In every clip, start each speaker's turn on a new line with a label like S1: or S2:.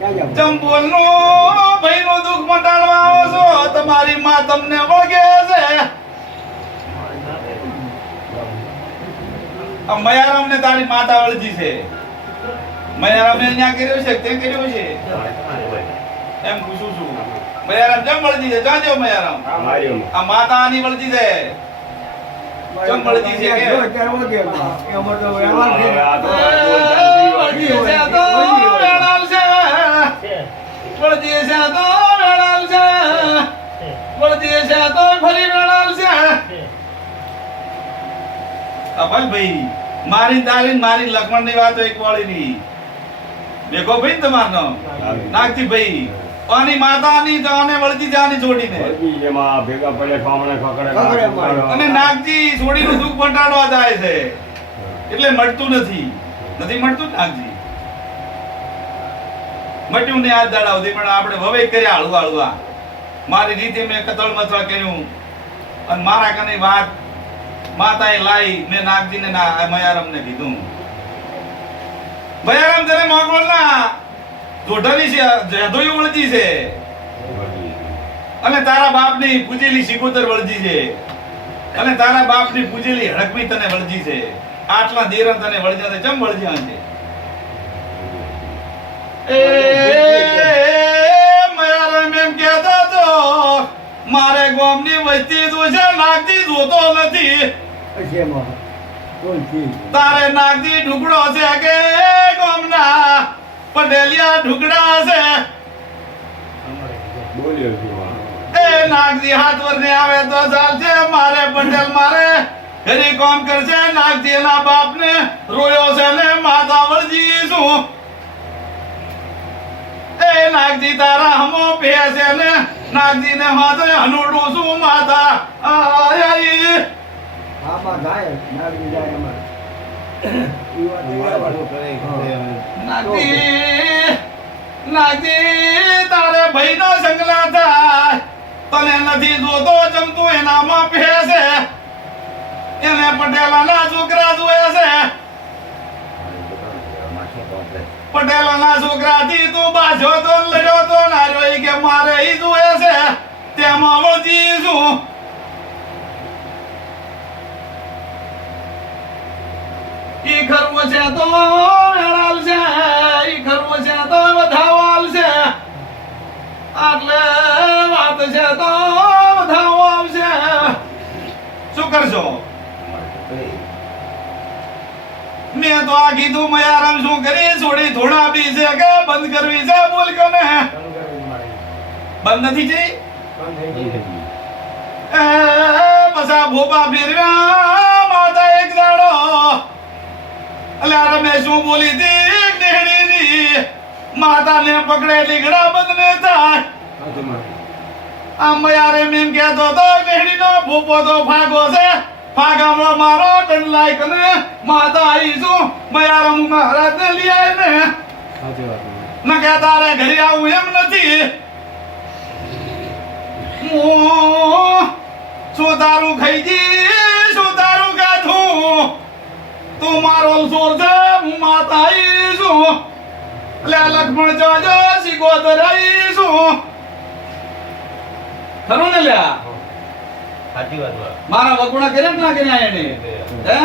S1: ચંપોલનો ભાઈનું દુઃખ મટાડવા આવો છો. તમારી માં તમને વળગે છે. આ મયારામને તારી માતા વળજી છે. મયારામને ન્યા કર્યો છે? તે કર્યો છે? એમ પૂછું છું. મયારામ જમ વળજી છે? જાજો મયારામ. આ માતા આની વળજી છે. જમ વળજી છે કે?
S2: જો અત્યારે વળગે માં. એમાં તો વ્યવહાર છે.
S1: વળજી છે તો વેળાલ છે વળજી છે તો વેળાલ છે તો ફરી વેળાલ છે અમલ ભાઈ મારી ને મારી લક્ષ્મણની વાત એક વાળી ની દેખો ભાઈ તમારનો? નાગજી ભાઈ આની માતાની તો આને વળજી જાની જોડીને
S3: ભેગા પડે ખામણે
S2: ખકડે
S3: ખકડે
S1: અને નાગજી છોડીનું દુઃખ મટાડવા જાય છે. એટલે મળતું નથી. નથી મળતું નાગજી. મટ્યું ને આજ દાડા સુધી, પણ આપણે હવે કર્યા હળવા હળવા. મારી રીતે મેં કતળ મચવા કર્યું. અને મારા કને વાત માતાએ લાઈ, મેં નાગજીને ના મયારામને કીધું. મયારામ તને મોકલો ના. દોઢની છે જધોઈ વળતી છે. અને તારા બાપની પૂજેલી સિકોતર વળજી છે. અને તારા બાપની પૂજેલી હડકમી તને વળજી છે. આટલા દેરા તને વળજ્યા ચમ વળજ્યા છે? મારે ગામની વસ્તી તો છે નાગજી જોતો નથી. તારે નાગજી ઢુકડો છે કે ગામના? પટેલિયા ઢુકડા છે. એ નાગજી હાથ વરને આવે તો ચાલશે મારે પટેલ મારે. ઘરે કોમ કરશે નાગજી એના બાપને રોયો છે ને માતા વળજી શું? એ નાગજી તારા હમો પે છે ને નાગજી ને માથે હનુડું શું માતા. આયાઈ આય.
S2: આમાં જાય નાગરી જાય વાત
S1: નાગજી નાગજી તારે ભાઈનો સંગલા થાય. તને નથી જોતો ચમતું એનામાં પે છે એને પટેલાના છોકરા જોયે છે. પટેલાના છોકરાથી તું બાજો તો લડ્યો તો ના જોઈ કે મારે ઈ જોયે છે તેમાં વળજી શું ઈ કરવું છે તો વેળાલ છે, ઈ કરવું છે તો વધાવાલ છે. આટલે વાત છે તો વધાવો આવશે શું કરશો? મેં તો આ કીધું મયારામ શું કરી છોડી થોડા બી છે કે બંધ કરવી છે બોલ કને? બંધ નથી થઈ? એ પસા ભોપા ફેરવ્યા માતા એક દાડો. અલ્યા રમેશ શું બોલી હતી નેહડી ની પકડે લીગડા બંધ થાય. આમ યારે મેમ કહેતો તો ભૂપો તો ફાગો છે. ફાગામાં મારો દંડલાય ને માતા આઈ શું મયારમ મહારાજ ને. લઈ ઘરે આવું એમ નથી હું શું તારું ખાઈ જઈશું તારું ગાધું તું મારો સોર છે હું માતા આવીશું. લે લક્ષ્મણ જાજો આઈ છું ખરું ને લ્યા મારા વગુણા કર્યા ના કર્યા એને? હે?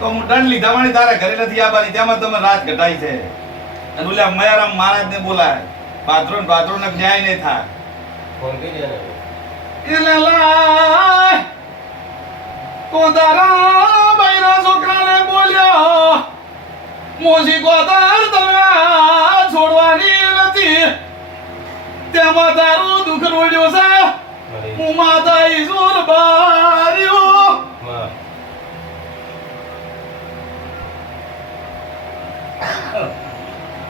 S1: તો હું દંડ લીધા વાળી તારા ઘરે નથી આવવાની તેમાં તમે રાત ઘટાઈ છે. અને ઓલા મયારામ મહારાજ ને બોલાય. પાત્રો ને પાત્રો ને ન્યાય નહીં થાય. એટલે તો તારા બૈરા છોકરાને બોલ્યો મોસી કોતર તમે છોડવાની નથી. તેમાં તારું દુઃખ રોડ્યો છે. હું માતા ઈશ્વર બાર્યો.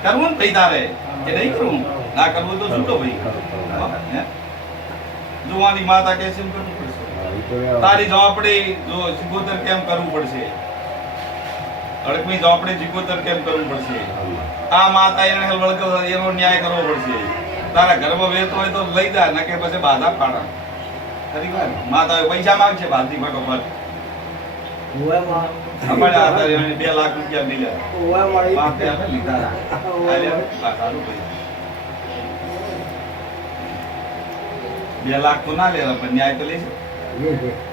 S1: કરવું ને ભાઈ તારે? કે નહીં કરવું ના કરવું તો છૂટો ભાઈ? જોવાની માતા કે છે એમ કરવું પડશે. તારી ઝોપડી જો સિકોતર કેમ કરવું પડશે? અડકમી ઝોપડી સિકોતર કેમ કરવું પડશે? આ માતા એને હેલ એનો ન્યાય કરવો પડશે. તારા ઘરમાં વેતો હોય તો લઈ જા નકે પછી બાધા પાડા ખરી વાત? માતા પૈસા માંગશે છે ભાતી તારે એને બે લાખ રૂપિયા ને લીધા. આ લે, આ સારું ભાઈ બે લાખ તો